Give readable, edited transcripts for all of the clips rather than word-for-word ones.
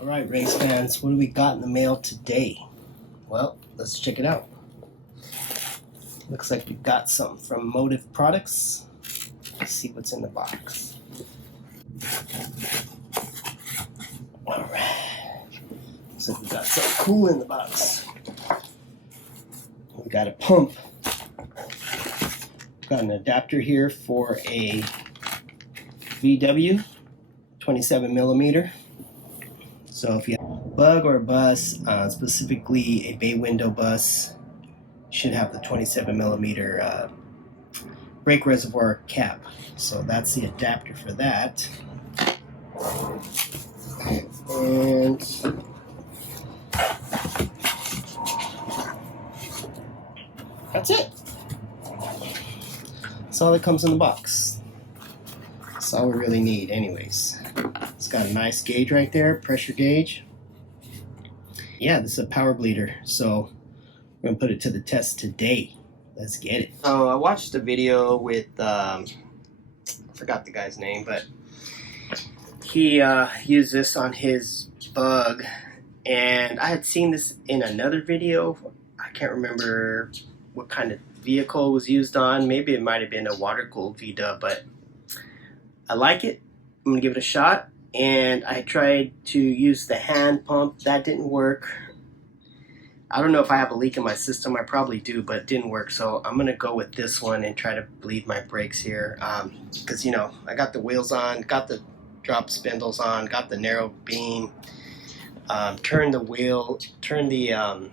All right, race fans, what do we got in the mail today? Well, let's check it out. Looks like we got something from Motive Products. Let's see what's in the box. All right, looks like we got something cool in the box. We got a pump. Got an adapter here for a VW 27 millimeter. So if you have a bug or a bus, specifically a bay window bus, you should have the 27 millimeter brake reservoir cap. So that's the adapter for that. And that's it. That's all that comes in the box. That's all we really need anyways. It's got a nice gauge right there, pressure gauge. Yeah, this is a power bleeder, so we're gonna put it to the test today. Let's get it. So I watched a video with, I forgot the guy's name, but he used this on his Bug, and I had seen this in another video. I can't remember what kind of vehicle it was used on. Maybe it might have been a water-cooled V-Dub, but I like it. I'm gonna give it a shot. And I tried to use the hand pump. That didn't work. I don't know if I have a leak in my system. I probably do, but it didn't work. So I'm gonna go with this one and try to bleed my brakes here. Because you know, I got the wheels on, got the drop spindles on, got the narrow beam, turned the wheel, turned the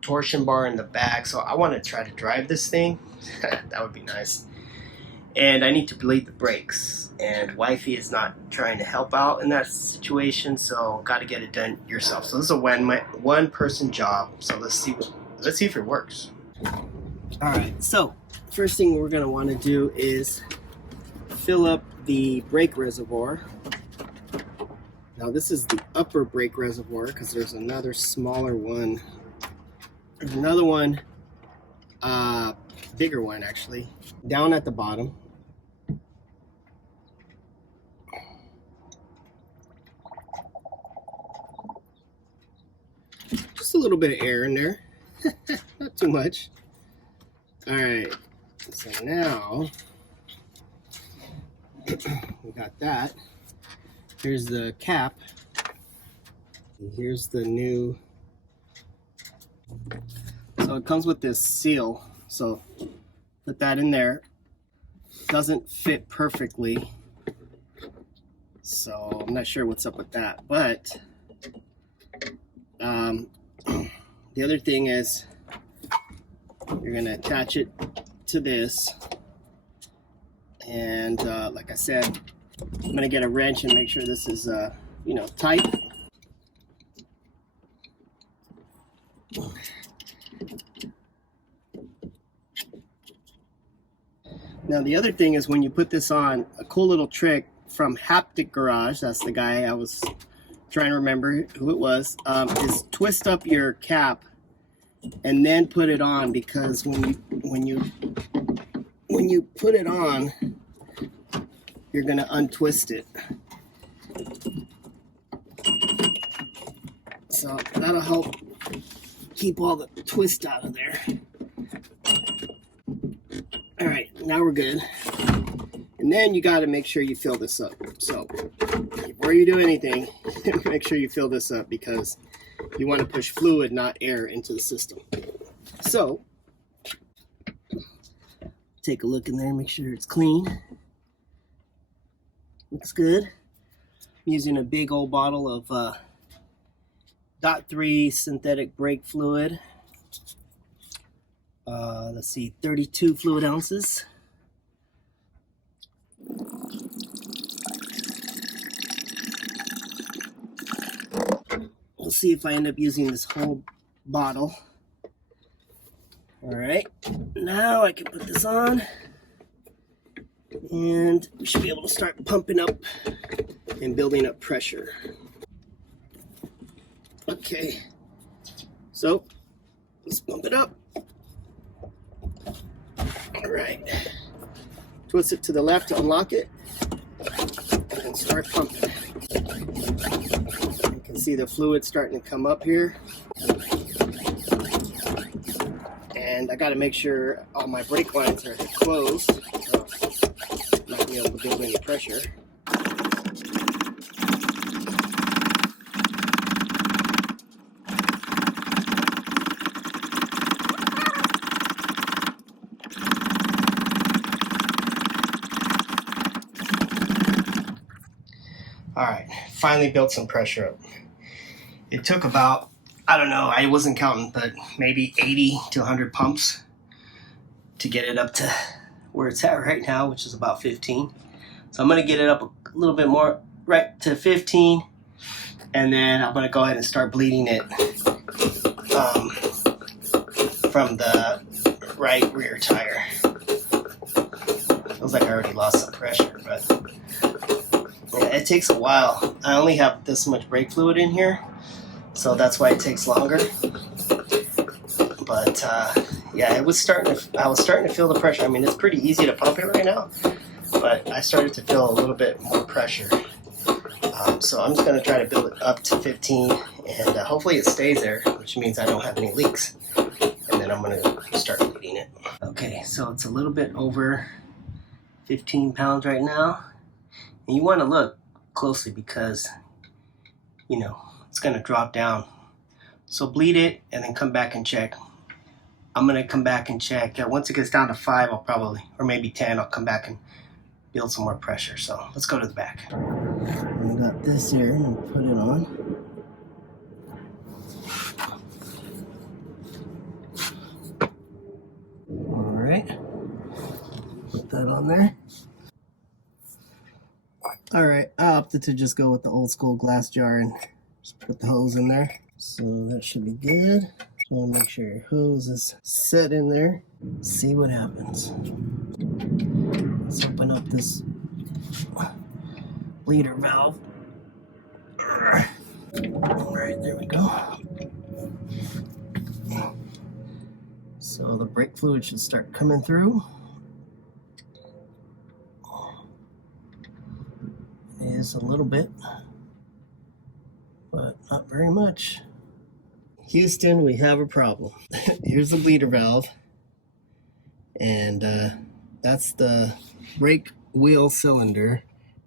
torsion bar in the back. So I want to try to drive this thing. That would be nice. And I need to bleed the brakes, and wifey is not trying to help out in that situation, so got to get it done yourself. So this is a one-person job. So let's see if it works. All right. So first thing we're gonna want to do is fill up the brake reservoir. Now this is the upper brake reservoir because there's another smaller one. There's another one, bigger one actually, down at the bottom. Just a little bit of air in there, not too much. All right, so now we got that. Here's the cap. Here's the new. So it comes with this seal. So put that in there. Doesn't fit perfectly. So I'm not sure what's up with that. But the other thing is you're gonna attach it to this. And like I said, I'm gonna get a wrench and make sure this is you know, tight. Now the other thing is when you put this on, a cool little trick from Haptic Garage, that's the guy I was trying to remember who it was, is twist up your cap and then put it on, because when you put it on, you're gonna untwist it. So that'll help keep all the twist out of there. All right, now we're good. And then you got to make sure you fill this up. So before you do anything, make sure you fill this up, because you want to push fluid, not air, into the system. So take a look in there, make sure it's clean. Looks good. I'm using a big old bottle of .3 synthetic brake fluid. Let's see, 32 fluid ounces. We'll see if I end up using this whole bottle. All right, now I can put this on, and we should be able to start pumping up and building up pressure. Okay, so let's pump it up. All right, twist it to the left to unlock it, and start pumping. can see the fluid starting to come up here. And I got to make sure all my brake lines are closed, or not be able to build any pressure. All right, finally built some pressure up. It took about, I don't know, I wasn't counting, but maybe 80 to 100 pumps to get it up to where it's at right now, which is about 15. So I'm gonna get it up a little bit more, right to 15, and then I'm gonna go ahead and start bleeding it from the right rear tire. Feels like I already lost some pressure, but yeah, it takes a while. I only have this much brake fluid in here, so that's why it takes longer. But yeah, I was starting to feel the pressure. I mean, it's pretty easy to pump it right now, but I started to feel a little bit more pressure. So I'm just going to try to build it up to 15, and hopefully it stays there, which means I don't have any leaks. And then I'm going to start bleeding it. Okay, so it's a little bit over 15 pounds right now. And you want to look closely because, you know, it's going to drop down. So bleed it and then come back and check. I'm going to come back and check. Once it gets down to 5, I'll probably, or maybe 10, I'll come back and build some more pressure. So let's go to the back. I got this here and put it on. All right, put that on there. All right, I opted to just go with the old school glass jar and just put the hose in there. So that should be good. Just want to make sure your hose is set in there. See what happens. Let's open up this bleeder valve. All right, there we go. So the brake fluid should start coming through. It is a little bit, but not very much. Houston, we have a problem. Here's the bleeder valve, and that's the brake wheel cylinder,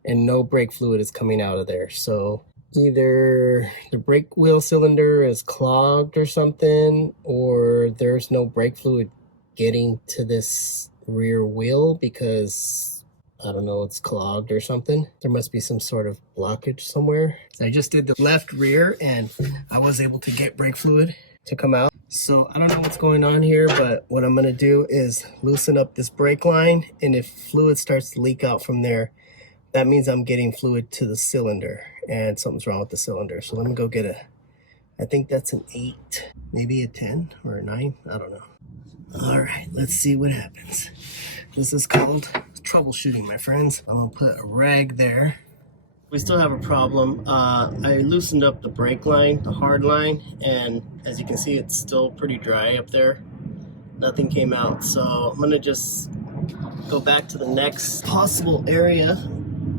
and no brake fluid is coming out of there. So either the brake wheel cylinder is clogged or something, or there's no brake fluid getting to this rear wheel because, I don't know, it's clogged or something. There must be some sort of blockage somewhere. I just did the left rear and I was able to get brake fluid to come out. So I don't know what's going on here, but what I'm gonna do is loosen up this brake line, and if fluid starts to leak out from there, that means I'm getting fluid to the cylinder and something's wrong with the cylinder. So let me go get I think that's an 8, maybe a 10 or a 9, I don't know. All right, let's see what happens. This is called troubleshooting, my friends. I'm gonna put a rag there. We still have a problem. I loosened up the brake line, the hard line, and as you can see, it's still pretty dry up there. Nothing came out, so I'm gonna just go back to the next possible area.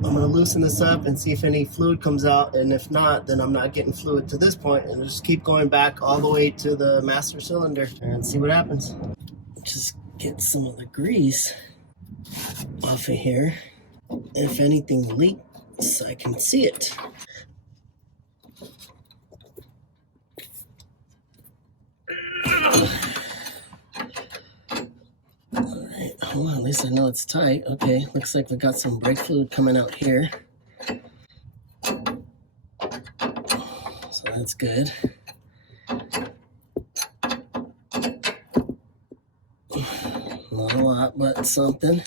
I'm gonna loosen this up and see if any fluid comes out, and if not, then I'm not getting fluid to this point, and just keep going back all the way to the master cylinder and see what happens. Just get some of the grease off of here. If anything leaks, I can see it. Alright, hold on, at least I know it's tight. Okay, looks like we got some brake fluid coming out here. So that's good. Not a lot, but something.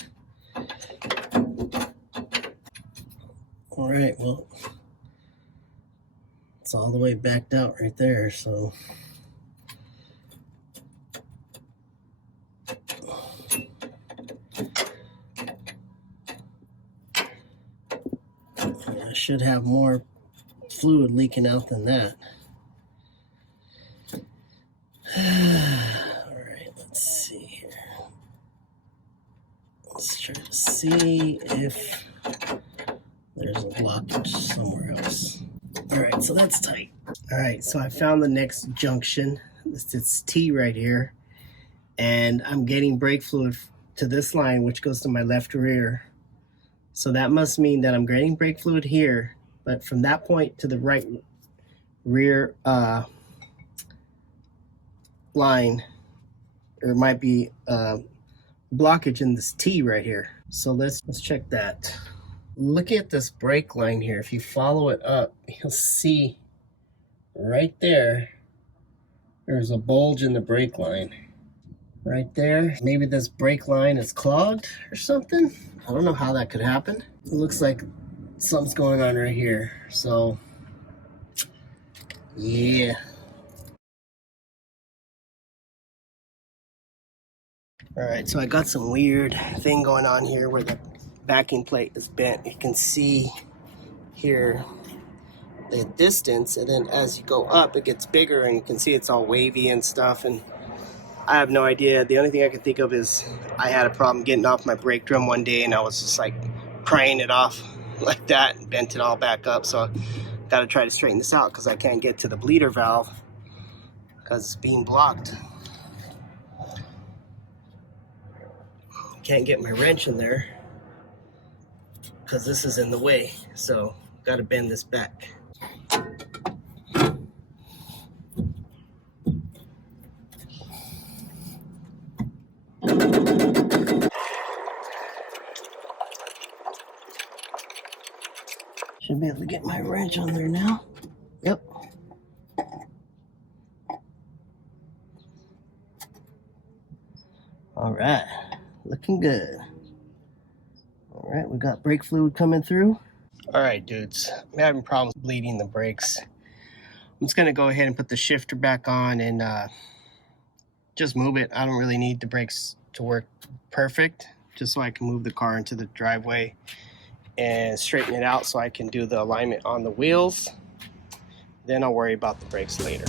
Alright, well, it's all the way backed out right there, so I should have more fluid leaking out than that. Alright, let's see here. Let's try to see if there's a blockage somewhere else. All right, so that's tight. All right, so I found the next junction. It's T right here, and I'm getting brake fluid to this line, which goes to my left rear. So that must mean that I'm getting brake fluid here, but from that point to the right rear line, there might be blockage in this T right here. So let's check that. Look at this brake line here. If you follow it up, you'll see right there, there's a bulge in the brake line. Right there. Maybe this brake line is clogged or something. I don't know how that could happen. It looks like something's going on right here. So, yeah. All right, so I got some weird thing going on here where the backing plate is bent. You can see here the distance, and then as you go up, it gets bigger, and you can see it's all wavy and stuff. And I have no idea. The only thing I can think of is I had a problem getting off my brake drum one day, and I was just like prying it off like that and bent it all back up. So I got to try to straighten this out because I can't get to the bleeder valve because it's being blocked. Can't get my wrench in there because this is in the way. So got to bend this back. Should be able to get my wrench on there now. Yep. All right, looking good. All right, we got brake fluid coming through. All right, dudes, I'm having problems bleeding the brakes. I'm just gonna go ahead and put the shifter back on and just move it. I don't really need the brakes to work perfect, just so I can move the car into the driveway and straighten it out so I can do the alignment on the wheels. Then I'll worry about the brakes later.